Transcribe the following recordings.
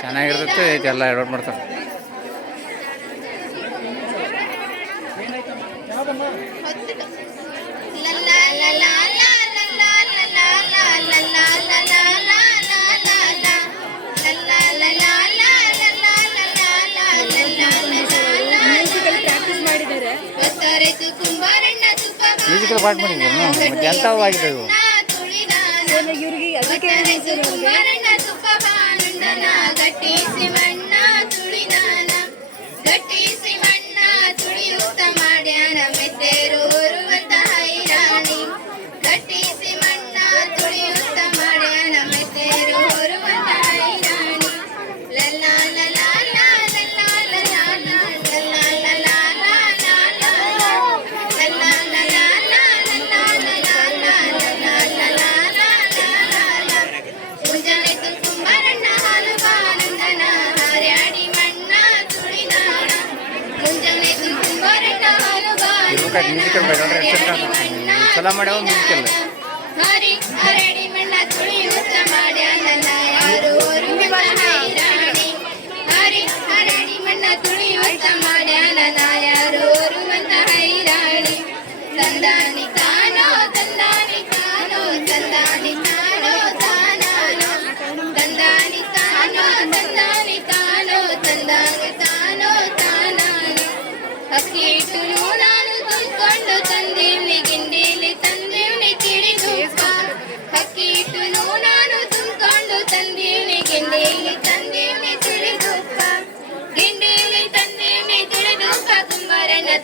ಚೆನ್ನಾಗಿರ್ತೈತೆ ಎಲ್ಲ ಎಡವಟ್ ಮಾಡ್ತಾರೆ. ಮ್ಯೂಸಿಕಲ್ ಪಾಠ ಮಾಡಿದ್ರು ಮತ್ತೆ ಎಂಥವು ಆಗಿದೆ ಇವು. ಮ್ಯೂಸಿಕಲ್ ಚಲೋ ಮಾಡ್ಯಾವ ಮ್ಯೂಸಿಕಲ್.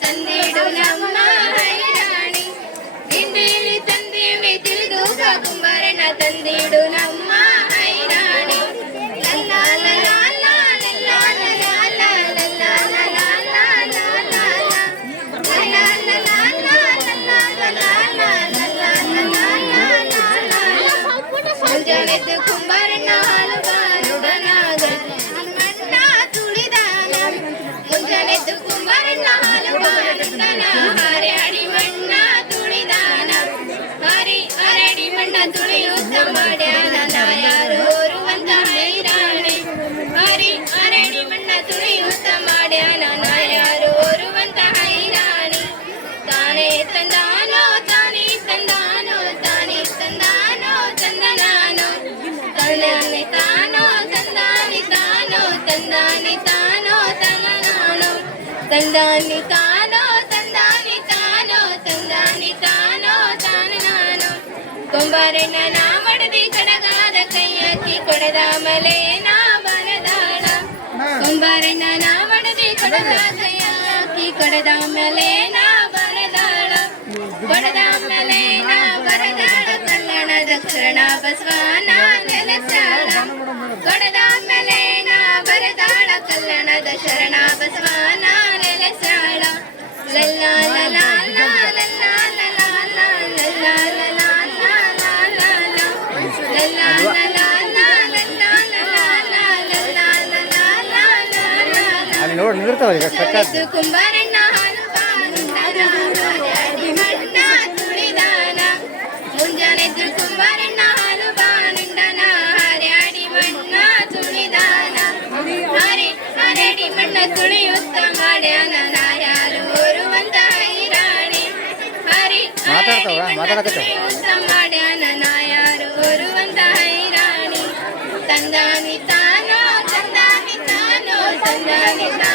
ತಂದಿಡು ನಮ್ಮ ಹೈರಾಣಿ ಗಿಂಡಿಲಿ ತಂದೀವಿ ತಿಳಿದು ಕುಂಬಾರನ ತಂದಿಡು ನಮ್ಮ ಹೈರಾಣಿ. ಮುಂಜಾನೆದ್ದು ಕುಂಬಾರನ ಹಾಲು ಬಾರುಡನಾಗ ಮಣ್ಣ ತುಳಿದಾನ. ಮುಂಜಾನೆದ್ದು ಕುಂಬಾರನ ಹಾಲು ಬಾರುಡನ ಹರಡಿ ಮಣ್ಣ ತುಳಿದಾನ. ಹರಡಿ ಮಣ್ಣ ತುಳಿಯುತ್ತ ಮಾಡ್ಯಾನ ಯಾರು ಓರುವಂತ ಹೈರಾಣಿ. ಹರಡಿ ಮಣ್ಣ ತುಳಿಯುತ್ತ ಮಾಡ್ಯಾನ ಯಾರು ಓರುವಂತ ಹೈರಾಣಿ. ತಾನೇ ತಂದಾನೋ ತಾನೇ ತಂದಾನೋ ತಾನೇ ತಂದಾನೋ ತಂದನಾನೋ ತಂದಾನೆ ತಾನೋ ತಂದಾನೆ ತಾನೋ ತಂದಾನೆ ತಾನೋ ತನನಾನೋ ತಂದಾನೆ ತಾನೋ ತಂದಾನೆ ತಾನೋ ತಂದಾನೆ ತಾನೋ ತಾನನಾನೋ. ಕುಂಬಾರನ ನಾ ಮಡದಿ ಕಡಗಾದ ಕೈಯಕ್ಕಿ ಕೊಡದ ಮಲೆ ನಾ ಬರದಾಳ. ಕುಂಬಾರನ ನಾ ಮಡದಿ ಕಡಗಾದ ಕೈಯಕ್ಕಿ ಕೊಡದ ಮಲೆ ನಾ ಬರದಾಳ. ಕೊಡದ ಮಲೆ ನಾ ಬರದಾಳ ಕಲ್ಯಾಣದ ಶರಣ ಬಸವನ ನೆಲೆಸಾಳ. ಕೊಡದ ಮಲೆ ನಾ ಬರದಾಳ ಕಲ್ಯಾಣದ ಶರಣ ಬಸವನ ನೆಲೆಸಾಳ. ಲಲ್ಲಾ ಲಲ್ಲಾ ಲಲ್ಲಾ ಲಲ್ಲಾ ಲಲ್ಲಾ ಲಲ್ಲಾ ಅಲ್ಲಿ ನೋಡಿ ನಿಂದಿರ್ತಾವ ಈಗ ಕುಂಬಾರಣ್ಣ ಹಾಲು ಮಣ್ಣ ತುಳಿದಾನ. ಮುಂಜಾನೆದ್ದು ಕುಂಬಾರಣ್ಣ ಹಾಲು ಬಾನುಂಡನ ಹರ್ಯಾಡಿ ಮಣ್ಣ ತುಳಿದಾನ. ಹರಡಿ ಮಣ್ಣ ತುಳಿಯುತ್ತ ಮಾಡ್ಯಾನ ಯಾರು ಓರುವಂತ ಹೈರಾಣಿ. ತುಳಿಯುತ್ತ ಮಾಡ್ಯಾನ ಯಾರು ಓರುವಂತ ಹೈರಾಣಿ. ತಂದಾನಿ ತಾನೋ ತಂದಾನಿ ತಾನೋ ತಂದಾನಿ ತಾನೋ